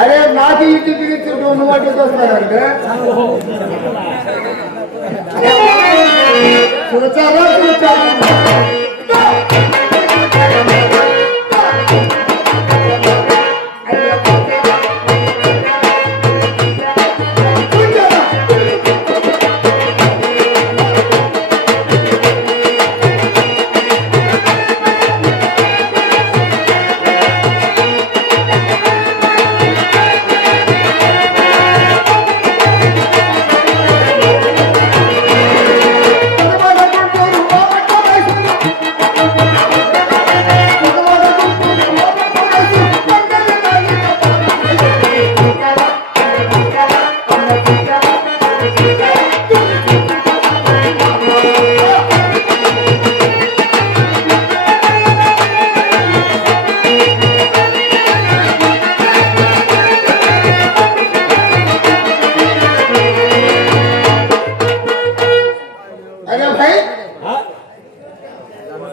अरे नाती इटी बिगित नुवाटे दोस्तारंटे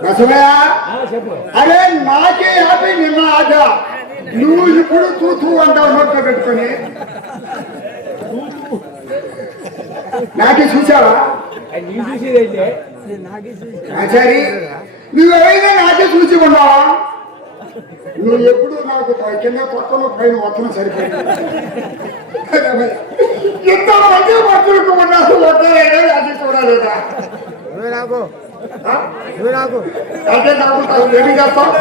अरे नाके यापे निम्न आजा నువ్వు ఇప్పుడు తూతూ అంటావు నోట్లో పెట్టుకొని నాకే చూసావా సరే నువ్వెవరైనా నాకే చూసి ఉన్నావా నువ్వు ఎప్పుడు నాకు కింద పక్కన పైన వస్తున్నా సరిపోయింది ఎంత మంది భక్తులకు ఉన్నావు ఒక్కరైనా నాకే చూడలేదా నాకు అదే నాకు ఏమి చేస్తావు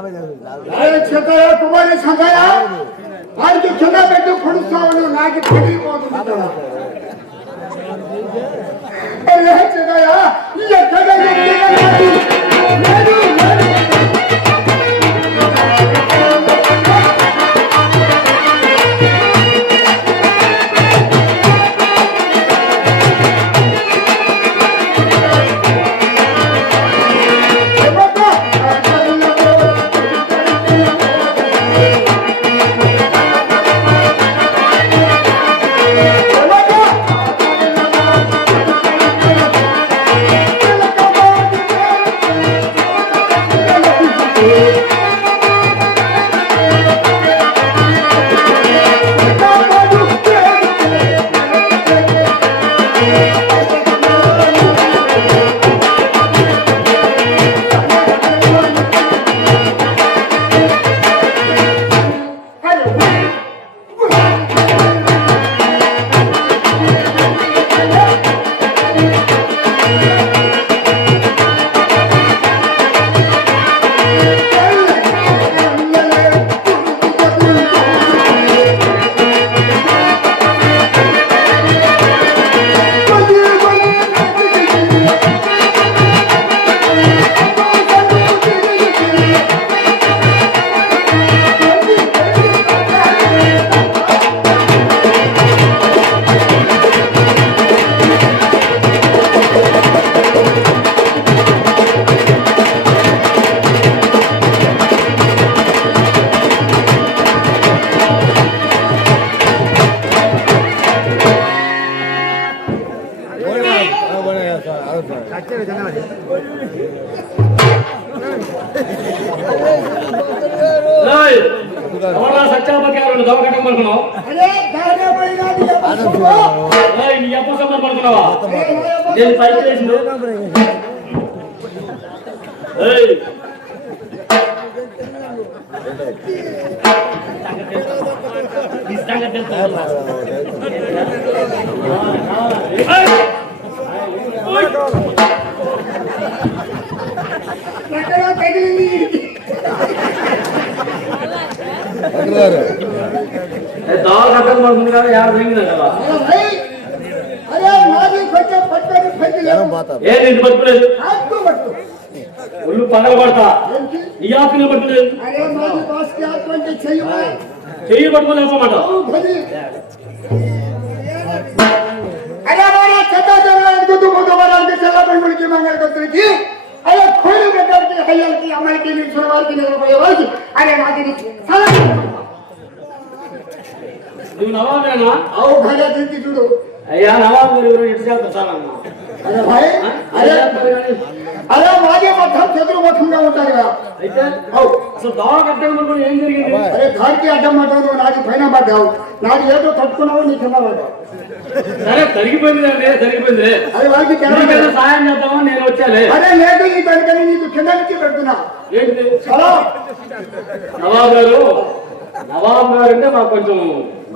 చెత్తయ్య కుమారి సంతయ్య వారికి కింద పెట్టి పొడుస్తావు నాకు పడిపోతుంది చెత్తయ్య ఎక్కడ సత్యాపత్యాలు దొరకటం పడుతున్నావు ఎప్పుడు సంబంధం పడుతున్నావా నేను పైకి వేసింది దాల్ కట్టం పడుతుంది కదా యాడ తిరిగిందా కదా ఏ నేను పట్టుకోలేదు ఒళ్ళు పగల పడతా ఈ ఆకులు పట్టుకోలేదు చెయ్యి పట్టుకోలేకపోమాట అలా కోడి పెట్టడానికి హయ్యాలకి అమ్మలకి నిలిచిన వారికి నిలబోయే వారికి అరే నాకు నువ్వు నవాబేనా అవు భయ తిరిగి చూడు అయ్యా నవాబు గారు ఇటు చేస్తా చాలా అరే భాయ్ అరే మాదే మొత్తం చేతులు మొత్తంగా ఉంటారు కదా అయితే అసలు దావ కట్టడం ఏం జరిగింది అరే దానికి అడ్డం పడ్డావు నువ్వు నాది పైన పడ్డావు నాది ఏదో తట్టుకున్నావు నీ కింద పడ్డావు సరే జరిగిపోయింది జరిగిపోయింది అరే వాళ్ళకి సాయం చేద్దామని నేను వచ్చాను అరే లేదు నీ దానికని నీకు కింద నుంచి పెడుతున్నా ఏంటి హలో నవాబు గారు అంటే మాకు కొంచెం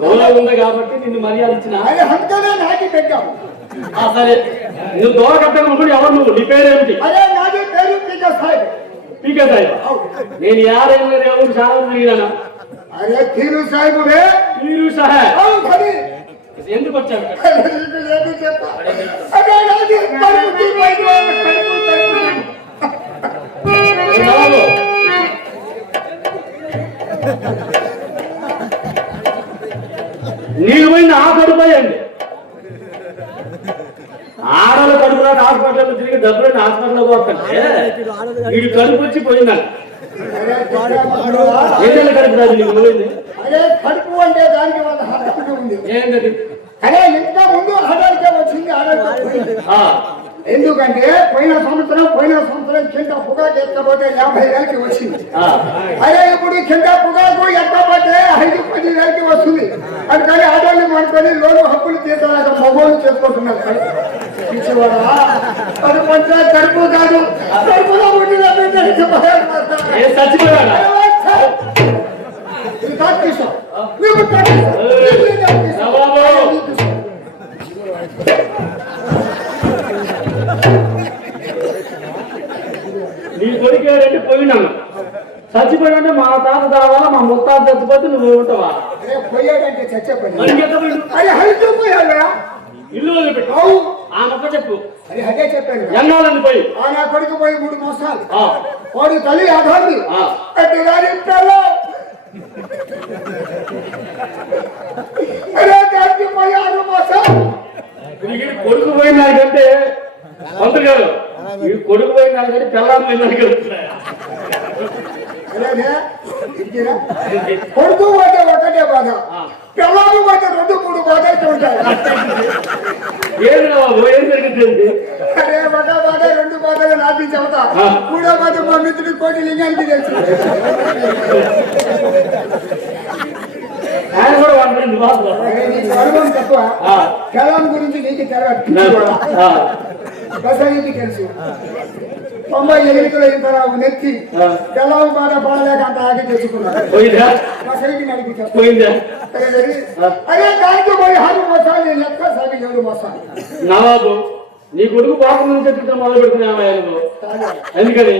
గౌరవం ఉంది కాబట్టి నిన్ను మర్యాద ఇచ్చిన అరే అందుకనే నాకి పెట్టావు సరే నువ్వు దోవ కట్టడం ఎవరు నువ్వు నీ పేరేమిటి అరే నాది పేరు పీకే సాహెబ్ పీకే సాహెబ్ నేను యారేళ్ళు ఎవరు చాలా తిరిగినా అరే తీరు సాహెబ్ తీరు సాహెబ్ ఎందుకు వచ్చాను నీకు పోయింది ఆ కడుపోయండి ఆడల కడుపులో హాస్పిటల్ తిరిగి డబ్బులు హాస్పిటల్లో పోతుంటే వీడి కడుపు వచ్చి పోయిందండి ఏదైనా కడుపు రాదు నీకు పోయింది అరే కడుపు అంటే దానికి ఉంది ఏంటది అరే ఇంత ముందు ఆడలికే వచ్చింది ఆడలికి ఎందుకంటే పోయిన సంవత్సరం కింద పొగాకు ఎక్కకపోతే 50,000కి వచ్చింది అదే ఇప్పుడు కింద పొగాకు ఎక్కకపోతే 5-10,000కి వస్తుంది అందుకని ఆడవాళ్ళు అనుకొని లోను హక్కులు తీర్చలేక మగోళ్ళు చేసుకుంటున్నారు అది కొంచెం కడుపు కాదు కడుపులో ఉండిన నీ కొడుకేడంటే పోయినాను చచ్చిపోయి చచ్చిపోయాడంటే మా తాత కావాలా మా ముత్తాత చచ్చిపోతే నువ్వు ఉంటావా? అరే పోయాడంటే చచ్చిపోయాడు. మరి ఇంకెంత పోయిండు? అరే హైట్ పోయాడా? ఇల్లు వదిలిపెట్టు. అవు ఆ మొక్క చెప్పు. అది అదే చెప్పాను. ఎన్నాళ్ళని పోయి ఆ నా కొడుకు పోయి 3 మాసాలు. ఆ, వాడు తల్లి ఆధారు ఆ. అంటే గారి పిల్ల. అరే దానికి పోయి 6 మాసాలు. వీడి కొడుకు పోయినాకంటే పంతులు గారు వీడి కొడుకు పోయినాకంటే పిల్లలు పోయినాక అదేనే ఇంకేనా? కొడుకు పోతే ఒకటే బాధ, పిల్లలు పోతే 2-3 బాధలు ఉంటాయి. ఏంటి బాబు ఏం జరిగింది? అరే ఒక బాధ 2 బాధలు నాకు చెబుతా. 3వ బాధ మా మిత్రుడి కోటి లింగానికి తెలుసు. ఆయన కూడా వంటండి బాబు. నీకు అనుభవం తప్ప కలాం గురించి నీకు తెలవదు. బసరికి తెలుసు 98లో ఇంత నెత్తి కలాం బాధ పడలేక అంత ఆగి తెచ్చుకున్నాడు. బసరికి నడిపించారు. అరే దానికి పోయి 6 మాసాలు నేను లెక్క సాగి 7 మాసాలు. నవాబు నీ కొడుకు పాపం నుంచి చెప్తే మొదలు పెడుతున్నావు. ఎందుకని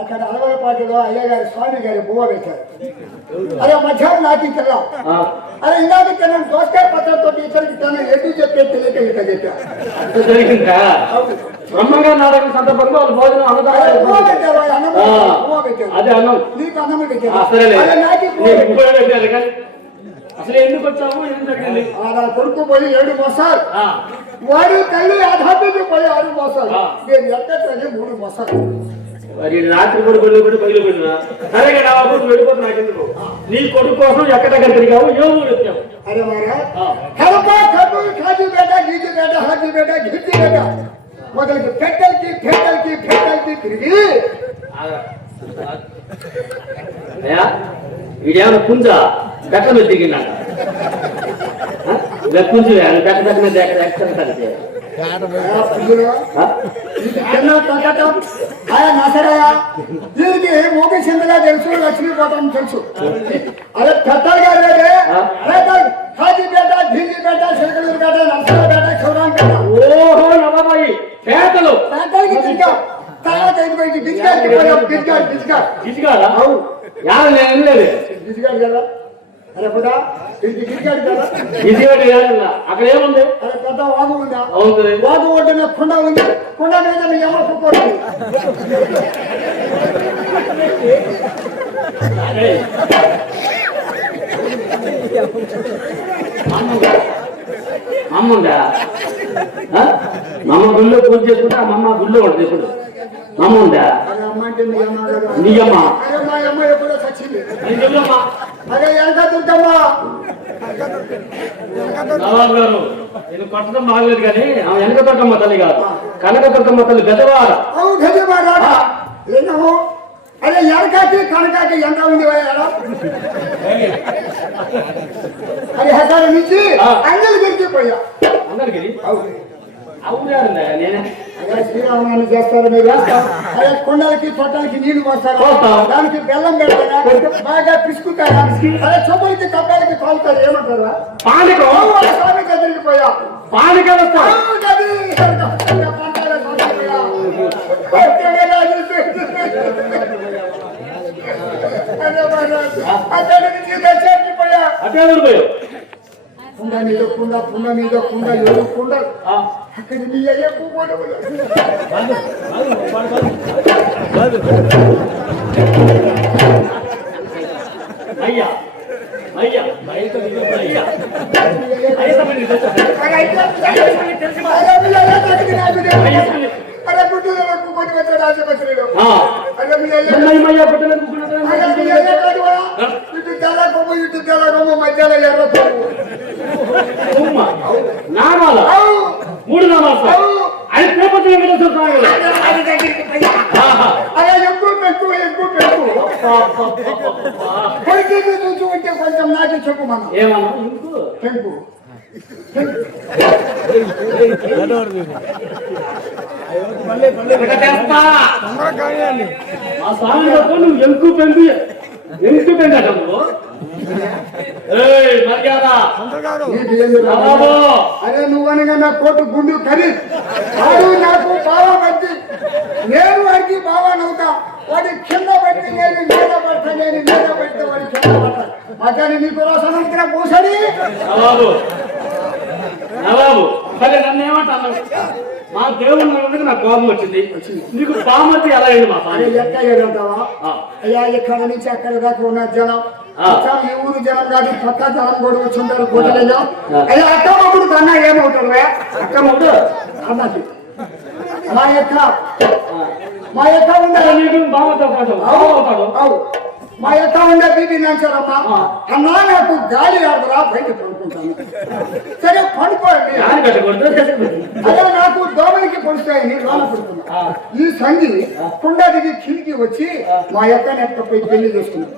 అక్కడ అలవలపాటిలో అయ్యగారి స్వామి గారి బువ్వ పెట్టారు. అరే మధ్యాహ్నం నాకు తెల్ల. అరే ఇందాక తిన్నాను దోసకాయ పత్రంతో ఇతరికి తను ఎటు చెప్పే తెలియక ఇట్లా చెప్పారు. జరిగిందా? బ్రహ్మంగా నాటకం సందర్భంగా వాళ్ళు భోజనం అన్నదానం బువ్వ పెట్టారు. బువ్వ పెట్టారు. అదే అన్నం నీకు అన్నం పెట్టారు. అసలు ఎందుకు వచ్చాము? ఏం జరిగింది? నా కొడుకు పోయి 7 మాసాలు, వాడు తల్లి ఆధార్కి పోయి 6 మాసాలు, నేను ఎక్కడ 3 మాసాలు. మరి రాత్రి కూడా బయలుపెట్టినా సరే వెళ్ళిపోతే నాకెందుకు? నీ కొడుకు కోసం ఎక్కడెక్కడ తిరిగావు? ఏ ఊరు వచ్చావు? అరే మారా కడప కబ్బు కాజు బేట గీజు బేట హాజీ బేట గిడ్డి బేట మొదలకి పెట్టల్కి తిరిగి అయ్యా వీడేమన్నా పుంజ గట్ట మీద దిగినా పుంజు గట్ట మీద ఎక్కడ దీనికి మోగి చింతగా తెలుసు, లక్ష్మీపోతాం తెలుసు. అదే పెద్దలుగా హాజీపేట ఢిల్లీపేట శంకరూరుపేట నర్సరాపేట శివరాంపేట. ఓహో నవాబాయి పేటలు పేటలకి తిరిగా తర్వాత అయిపోయింది. గిజిగాడా? నేను లేదు గిజిగాడు కదా. అరే పుట్ట గిజిగాడు కదా. గిజిగాడు అక్కడ ఏముంది? అరే పెద్ద వాగు ఉందా? అవుతుంది. వాగు ఒడ్డున కుండ ఉంది. కుండ మీద మీ అమ్మ కుక్కోండి. అమ్ముందా? మమ్మ గుళ్ళో పూజ చేసుకుంటే ఆ మమ్మ గుళ్ళో ఉంటుంది. ఎప్పుడు మమ్మ ఉందా? అమ్మ అంటే మీ అమ్మ కదా. నీ అమ్మ? అరే మా అమ్మ ఎప్పుడో చచ్చింది. నీకమ్మా? అరే ఎంత దుర్గమ్మ. నవాబు గారు నేను కొట్టడం బాగలేదు కానీ ఆమె వెనక దుర్గమ్మ తల్లి కాదు, కనక దుర్గమ్మ తల్లి పెద్దవాడ. అవు గజవాడ లేనవు. అరే ఎనకాకి కనకాకి ఎంత ఉంది? అది హజారు నుంచి అంగలు గెలిచిపోయా. అందరికి అవునా? నేనే అదే శ్రీరామనాన్ని చేస్తారు మీరు. అదే కొండలకి తొట్టలకి నీళ్లు పోస్తారు, దానికి బెల్లం పెడతారా, బాగా పిసుకుతారా, అదే చెప్పులకి కప్పలకి కాలుతారు. ఏమంటారా? స్వామి గదికి పోయా. అదే పోయా. కుండ మీద కుండ 7 కుండలు. అక్కడ మీ అయ్యే కూకోడు. అయ్యా అయ్యా అరే గుడ్డలో కూకొని వచ్చాడు ఆసుపత్రిలో. ఇటు తెల్ల కొమ్ము ఇటు తెల్ల కొమ్ము మధ్యలో ఎర్ర కొమ్ము. నామాల 3 నామాలు అది పేపర్ అలా ఎక్కువ చూసి ఉంటే కొంచెం నాటి చెప్పు. మనం ఏమన్నా పెంకు మా స్వామి నువ్వు ఎంకు పెంకు పెంకు అరే నువ్వనగా నా కోటు గుండు ఖరీదు. నాకు బాగా మంచి నేను వాడికి బాగా నవ్వుతా. వాడి కింద పెట్టి నేను మీద పడతా, నేను మీద పెడితే వాడి కింద పడతా. మధ్యాహ్నం నీకు రోషన్ ఇక్కడ పూసడి నవాబు సరే నన్ను ఏమంటాను? మా దేవుడు ఉన్నందుకు నాకు కోపం వచ్చింది. నీకు బామతి ఎలా అయింది మా అరే ఎక్క ఏదంటావా? అయ్యా ఎక్కడ నుంచి అక్కడ దాకా ఉన్న జనం ఈ ఊరు జనం కాదు, పక్క జనం కూడా వచ్చి ఉంటారు. కూటలేజం అయ్యా అక్క మొగుడు కన్నా ఏమవుతాడు? అక్క మొగుడు అన్నది మా యొక్క ఉండాలి. నీకు బామతో పాటు అవుతాడు. మా యొక్క ఉండే బీబీ నాంచారమ్మా, అన్నా నాకు గాలి ఆడరా బయట పడుకుంటాను. సరే పడుకోండి. అదే నాకు దోమలకి పొడుస్తాయని లోన పడుతున్నా. ఈ సంధి కుండ దిగి కిందికి వచ్చి మా యొక్క నెట్టపై పెళ్లి చేసుకున్నాను.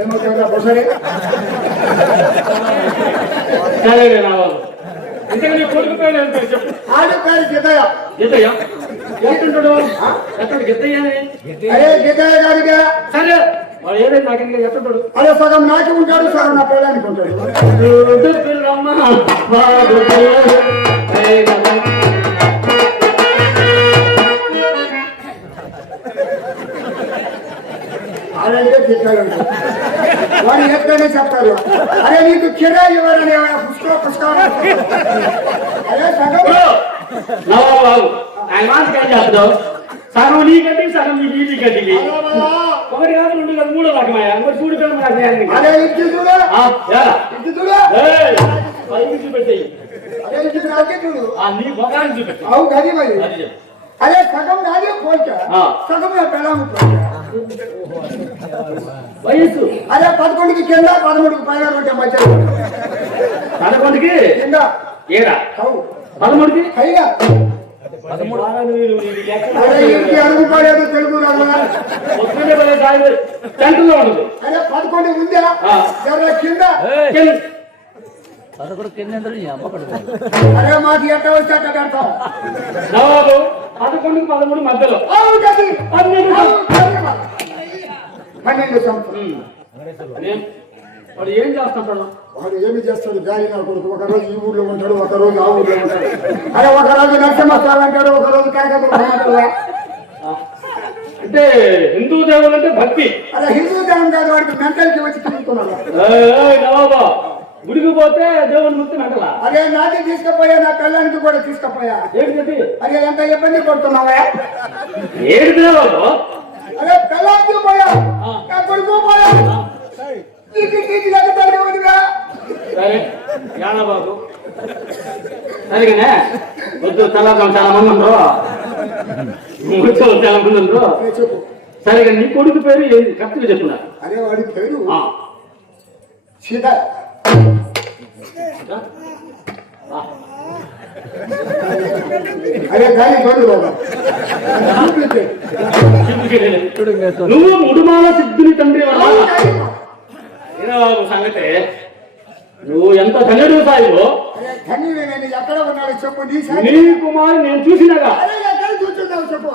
ఏమవుతుందా బొసరే? ఆడు పేరు గిద్దయ్య. ఎట్టుంటాడు? గిద్దయ్య అరే గిద్దయ్య గారిగా సరే వాడు ఏదైతే నాకు ఇంకా ఎట్టుంటాడు? అదే సగం నాకి ఉంటాడు, సగం నా పిల్లానికి ఉంటాడు. అలాగే తిట్టాడు వాడు ఎట్లనే చెప్తారు. అరే నీకు కిరాయి ఇవ్వాలని పుస్తకం అదే సగం ఆయన మాటకి ఏం చేస్తావు? సగం నీ గడ్డి సగం నీ బీజీ గడ్డికి ఒకటి కాదు రెండు కాదు మూడో రకమయ్యా. ఇంకోటి చూడు అరే ఇంటి చూడు, ఇంటి చూడు, చూపెట్టాయి. అదే ఇంటి నాకే చూడు, నీ మొగాన్ని చూపెట్టు. అవు గది మరి. అదే సగం నాదే పోల్చా, సగం నా పిల్లలు వయసు అదే 11కి కింద 13కి పైన ఉంటే మధ్యలో 11కి కింద ఏడా అవు 13కి పైగా. అదే ఇంటి అనుకోలేదు తెలుగు రాదు. సెంటర్లో ఉండదు. అదే 11 ఉందా జర కింద. అరే మాకు ఎట్ట వచ్చి అట్ట పెడతాం. నవాబు 11కి 13 మధ్యలో 12 సంవత్సరం. వాడు ఏం చేస్తుంటాడు? వాడు ఏమి చేస్తాడు? గాలి నా కొడుకు ఒకరోజు ఈ ఊర్లో ఉంటాడు, ఒకరోజు ఆ ఊర్లో ఉంటాడు. అరే ఒకరోజు నరసింహస్వామి అంటాడు, ఒకరోజు కాకతీయ. అంటే హిందూ దేవుడు అంటే భక్తి. అరే హిందూ దేవుడు కాదు, వాడికి మెంటల్కి వచ్చి తిరుగుతున్నాడు. నవాబా గుడికి పోతే దేవుని ముక్తి మెంటలా? అదే నాది తీసుకుపోయా, నా పిల్లానికి కూడా తీసుకుపోయా. ఏంటి అరే ఎంత ఇబ్బంది పడుతున్నావా? ఏడు దేవాలు? అరే పిల్లానికి పోయా, నా కొడుకు పోయా. సరే బాబు సరిగానే వద్దు. తెల్లదాం చాలా మంది ఉండరు, చాలా మంది ఉండరు. సరిగా నీ కొడుకు పేరు ఏంది కరెక్ట్గా చెప్తున్నా? అరే వాడి పేరు సీతా. అరే గాలి చూడు బాబా, నువ్వు ముడుమాల సిద్ధుని తండ్రి బాబు సంగతే. నువ్వు ఎంత ధన్యుడు సాయిబు. ఎక్కడ ఉన్నాడు చెప్పు. నీ కుమారు నేను చూసినాగా. ఎక్కడ చూస్తున్నావు చెప్పు.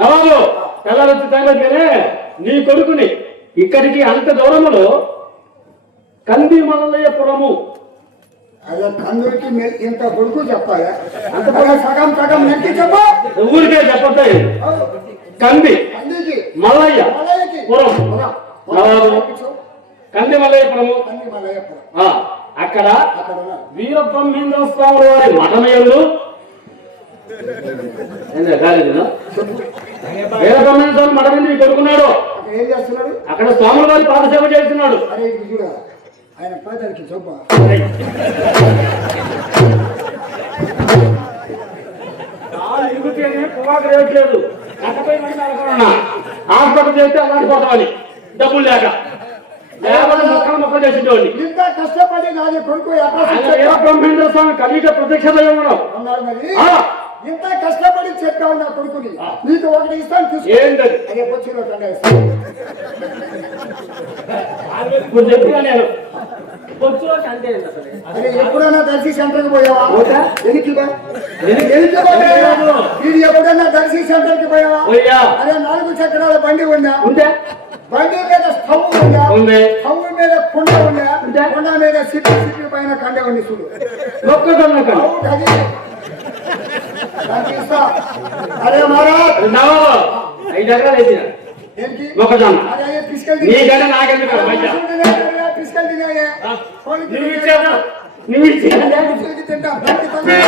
నవాబు తెల్లారొచ్చి టైంలోనే నీ కొడుకుని ఇక్కడికి అంత దూరములో కందిమల్లయ్యపురము. అదే కందుడికి ఇంత కొడుకు చెప్పాలా? అంత సగం సగం నెట్టి చెప్పు. ఊరికే చెప్పతాయి. కంది మల్లయ్య పురం, కంది మల్లయ్యపురము. అక్కడ వీరబ్రహ్మేంద్ర స్వామి వారి మఠమయందు వీరబ్రహ్మేంద్ర స్వామి మఠమేంద్ర కొడుకున్నాడు. ఏం చేస్తున్నాడు? అక్కడ స్వాముల వారి పాదసేవ చేస్తున్నాడు. అరే చూడ ఆయన పాదానికి చెప్ప. పొగాకు రేయట్లేదు. హాస్పిటల్ చేస్తే అలాంటిపోతామని డబ్బులు లేక మొక్కలు చేసేటోడిని. ఇంత కష్టపడి నాది కొడుకు వీరబ్రహ్మేంద్ర స్వామి కలిగ ప్రత్యక్ష ఉన్నారు. మరి ఇంత కష్టపడి చెప్పావు నా కొడుకుని, నీకు ఒకటి ఇస్తాను తీసుకో. ఏంటది? అదే వచ్చిన చెప్పినా నేను అరే ఎప్పుడైనా దర్శి సెంటర్కి పోయావా? ఎనికిగా ఇది ఎప్పుడైనా దర్శి సెంటర్కి పోయావా? అదే 4 చక్రాల బండి ఉందా? బండి మీద స్టవ్ ఉందా? స్టవ్ మీద కుండ ఉందా? అంటే కొండ మీద సిప్పి పైన కండే ఉంది చూడు. మొక్కజొన్న కండ. అవును, అది. దానికి ఇస్తా. అరే మహారాజ్, 5 ఎకరాలు వేసిన ఏంటి? మొక్కజొన్న. అదే పిసికలు నీ గడ నాకెందుకు బయట పిసికలు తినాయే. నువ్వు ఇచ్చావు, నువ్వు ఇచ్చావు. పిసికలకి తింటాం. దానికి తొందర.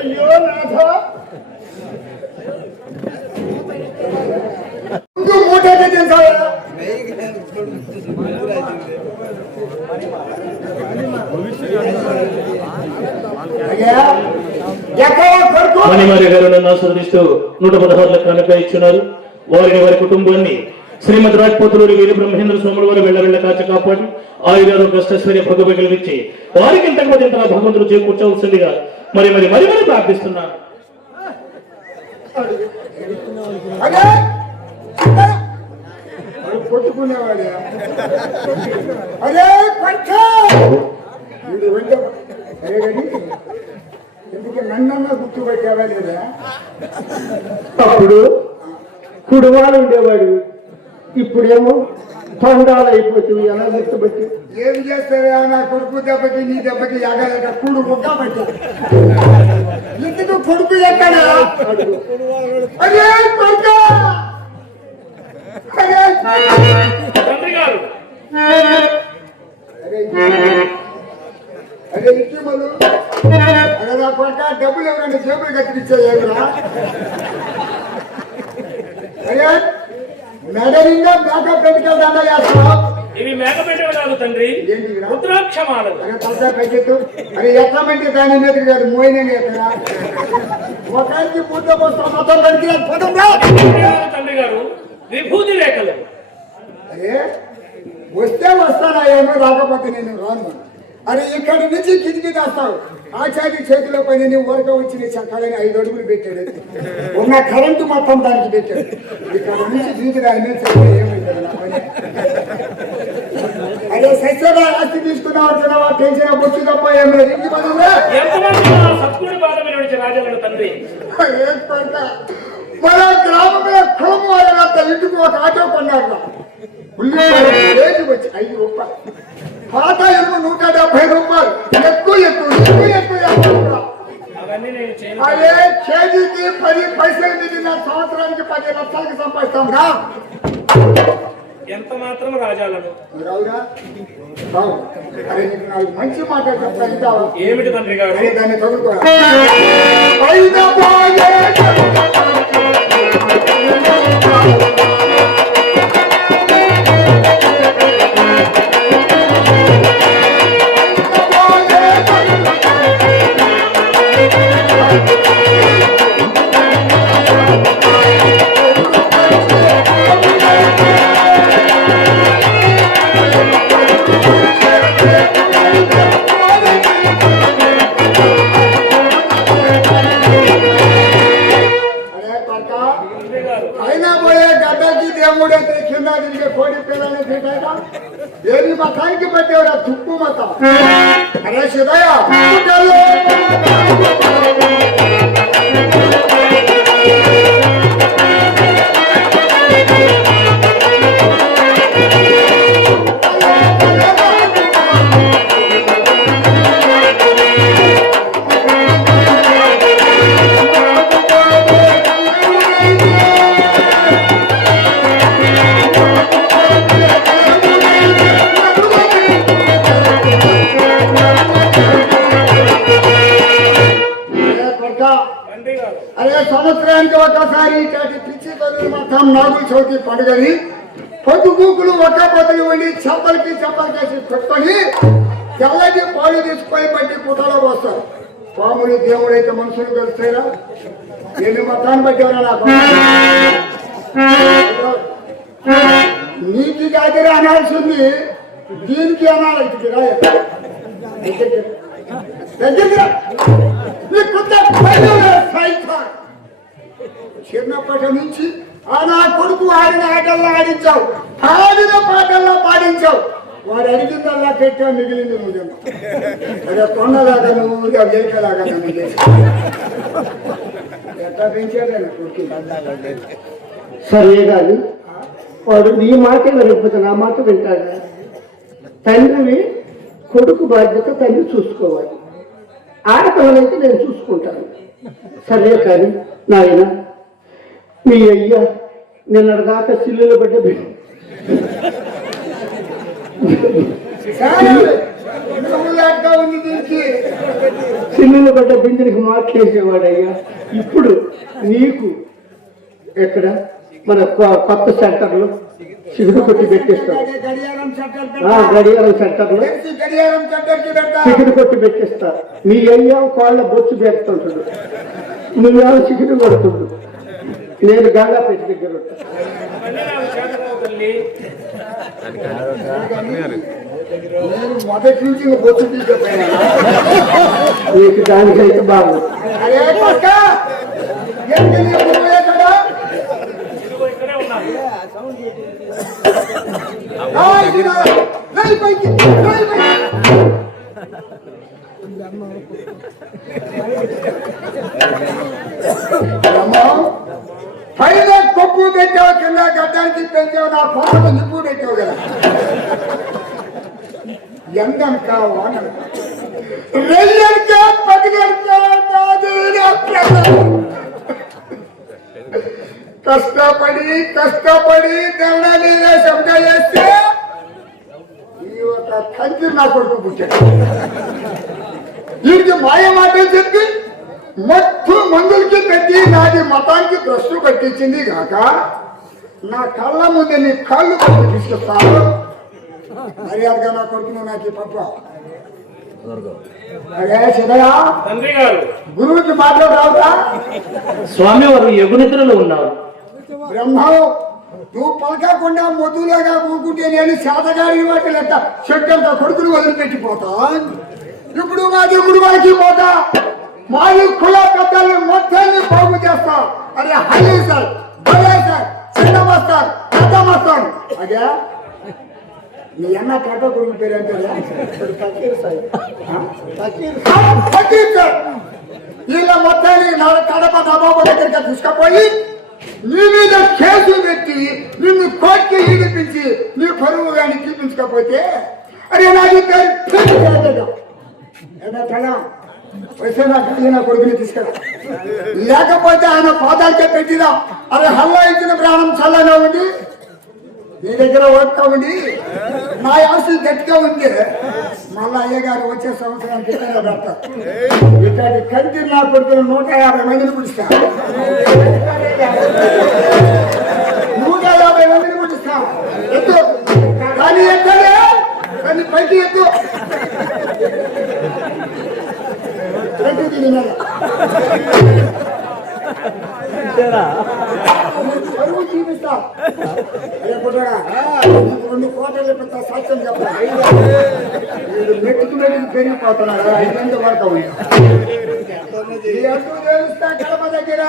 అయ్యో నాథ, మూట తింటావా? మణిమారి గారు నన్ను ఆస్వాదిస్తూ 116 కనుక ఇచ్చున్నారు. వారిని వారి కుటుంబాన్ని శ్రీమతి రాజ్పోతులూరి వీరి బ్రహ్మేంద్ర స్వాములు వారు వెళ్ళ కాచ కాపాడి ఆయుర్వేద కష్టశ్వర్య భగవ కలిగించి వారికి ఇంతకు ఇంత భగవంతుడు చేకూర్చవలసిందిగా మరి ప్రార్థిస్తున్నాను. కొట్టుకునేవాడే. అరే అరే గడి, ఎందుకు నన్నన్నా గుర్తుపెట్టావా లేదా? అప్పుడు కుడువాలు ఉండేవాడు, ఇప్పుడేమో తొండాలు అయిపోతుంది. ఎలా గుర్తుపెట్టి ఏం చేస్తావా? నా కొడుకు దెబ్బకి నీ దెబ్బకి ఎగలేక కూడు గుడ్డ పెట్టా. ఎందుకు కొడుకు ఎక్కడా? అరే కొడుకా, తండ్రి గారు అదే ఇటీమలు అరే నా కొడుక, డబ్బులు ఎవరైనా జేబులు కత్తిరించాయేరా? అరే మెడలింగా మేకప్ పెట్టుకెళ్ళి దండ చేస్తావు. ఇవి మేకపెట్టేవి కాదు తండ్రి, ఏంటివిరా? రుద్రాక్షమాలలు. అరే తలసా పెంచెత్తు. అరే ఎట్లా మంటే దాని మీద కాదు, మోయిన ఎక్కడ ఒకరికి పూజ వస్తాం మొత్తం కడికి పదంరా. తండ్రి గారు విభూతి రేఖలు. అరే వస్తే వస్తానా, ఏమో రాకపోతే నేను రాను. అరే ఇక్కడి నుంచి కిటికీ దాస్తావు. ఆచార్య చేతిలో పని నీ ఊరక వచ్చి నీ చక్కాలని 5 అడుగులు పెట్టాడు. ఉన్న కరెంటు మొత్తం దానికి పెట్టాడు. ఇక్కడ నుంచి దీనికి దాని మీద చక్కగా ఏమైంది నా పని. అరే సత్యగా ఆస్తి తీసుకున్నావు అంటున్నావా? టెన్షన్ బొచ్చు తప్ప ఏం లేదు. ఇంటి పదంరా. సత్కుడి బాధ మీద నడిచే రాజాలను తండ్రి. మన గ్రామంలో కులం వాళ్ళంత ఇంటికి ఒక ఆటో కొన్నాడు. ఉల్లిపాయలు వచ్చి 5 రూపాయలు, పాత ఎరువు 170 రూపాయలు, ఎక్కువ అవన్నీ నేను చేయను. అదే కేజీకి 10 పైసలు మిగిలిన సంవత్సరానికి 10 లక్షలకి సంపాదిస్తాం రా. ఎంత మాత్రం రాజాలను. రావురా రావు. అరే నీకు నాకు మంచి మాట చెప్తా, వింటావా? ఏమిటి తండ్రి గారు? అరే దాన్ని చదువుకో. అయినా పోయే గడ్డకి దేవుడైతే కింద తిరిగే కోడి పిల్లల్ని తింటాక ఏది మతానికి పెట్టేవరా? తుప్పు మతం. అరే శివయ్య, అదే సంవత్సరానికి ఒకసారి ఇట్లాంటి పిచ్చి చదువులు మొత్తం నాగుల చవితి పండుగని పొద్దుగూకులు ఒక్క పొద్దులు వండి చప్పలకి చప్పలకేసి పెట్టుకొని తెల్లటి పాలు తీసుకొని బట్టి పుట్టలో పోస్తారు. పాములు దేవుడు అయితే మనుషులు తెలుస్తాయినా నేను మొత్తాన్ని బట్టి నాకు నీకు దగ్గర అనాల్సింది దీనికి అనాలి చిన్నప్పటి నుంచి ఆ నా కొడుకు ఆడిన ఆటల్లో ఆడించావు, ఆడిన పాటల్లో పాడించావు, వాడు అడిగిందల్లా పెట్టావు, మిగిలింది నువ్వు అదే కొండలాగా నువ్వు వేకలాగా నువ్వు ఎట్లా పెంచాడు కొడుకు. సరే కానీ వాడు నీ మాట వినకపోతే నా మాట వింటాడా? తండ్రివి కొడుకు బాధ్యత తండ్రి చూసుకోవాలి, ఆడపిల్లలైతే నేను చూసుకుంటాను. సరే కానీ నాయన మీ అయ్య నిన్నటిదాకా సిల్లులు పడ్డ సిల్లులు పడ్డ బిందునికి మాట్లాడేసేవాడయ్యా. ఇప్పుడు నీకు ఎక్కడ మన కొత్త సెంటర్లో సిగురు కొట్టి పెట్టేస్తాం. గడియారం సెంటర్లో సిగురు కొట్టి పెట్టేస్తా. మీ అయ్యా వాళ్ళ బొచ్చు పెడుతుంటాడు, నువ్వేమో సిగురు కొడుతుండు, నేను గంగా పెట్టి దగ్గర మొదటి నుంచి బొచ్చు తీసుకుపోయినా నీకు దానికైతే బాగుంది. పైన కొప్పు పెట్టావు, కింద గడ్డానికి పెంచావు, నా పొగ నిప్పు పెట్టావు కదా. ఎందనక వానక రెయ్యక పదిగనక కష్టపడి తెల్ల నీరే శబ్ద చేస్తే ఈ ఒక కంచి నా కొడుకు పుట్టాడు. వీడికి మాయ మాటలు చెప్పి మొత్తం మందులకి పెట్టి నాది మతానికి ప్రశ్న కట్టించింది కాక నా కళ్ళ ముందు నీ కళ్ళు పట్టి తీసుకొస్తాను. మర్యాదగా నా కొడుకును నాకు పప్ప. అరే చిన్నయా గురువుకి మాట్లాడరావురా? స్వామి వారు యగునిద్రలో ఉన్నారు. బ్రహ్మం నువ్వు పలకకుండా మొద్దులాగా కూకుంటే నేను శాతగాడి వాటి లెక్క చెట్టంత కొడుకును వదిలిపెట్టిపోతా. ఇప్పుడు మా దేవుడు వారికి పోతా, మాది కుల పెద్దల్ని మొత్తాన్ని బాగు చేస్తా. అరే హరి సార్, భలే సార్, చిన్న మస్తాన్, పెద్ద మస్తాన్. అదే నీ అన్న పెద్ద కొడుకు పేరు అంటే వీళ్ళ మొత్తాన్ని కడప నబాబు దగ్గరికి తీసుకుపోయి నీ మీద కేసు పెట్టి నిన్ను కోర్టుకి ఈడిపించి నీ పరువు కానీ చూపించకపోతే అరే నాకు పేరు నా కొడుకుని తీసుకెళ్ళా, లేకపోతే ఆయన పాదాలకే పెట్టిదా. అరే హల్లా ఇచ్చిన ప్రాణం చల్లగా ఉంది, నీ దగ్గర ఓట్గా ఉంది, నా ఆస్తి గట్టిగా ఉంది. మళ్ళా అయ్యగారు వచ్చే సంవత్సరానికి పెడతారు. ఇట్లాంటి కంటి నా కొడుకులు 150 మందిని పుడిస్తా, 150 మందిని పుడిస్తా. ఎత్తు కానీ ఎక్కడే కానీ పైకి ఎత్తు పరువు చూపిస్తా. రెండు కోటలు పెద్ద సాక్ష్యం చెప్పాలి. మెట్టుకు మెట్టుకు పెరిగిపోతున్నాడు. 5 వరకు తెలుస్తా కడప దగ్గర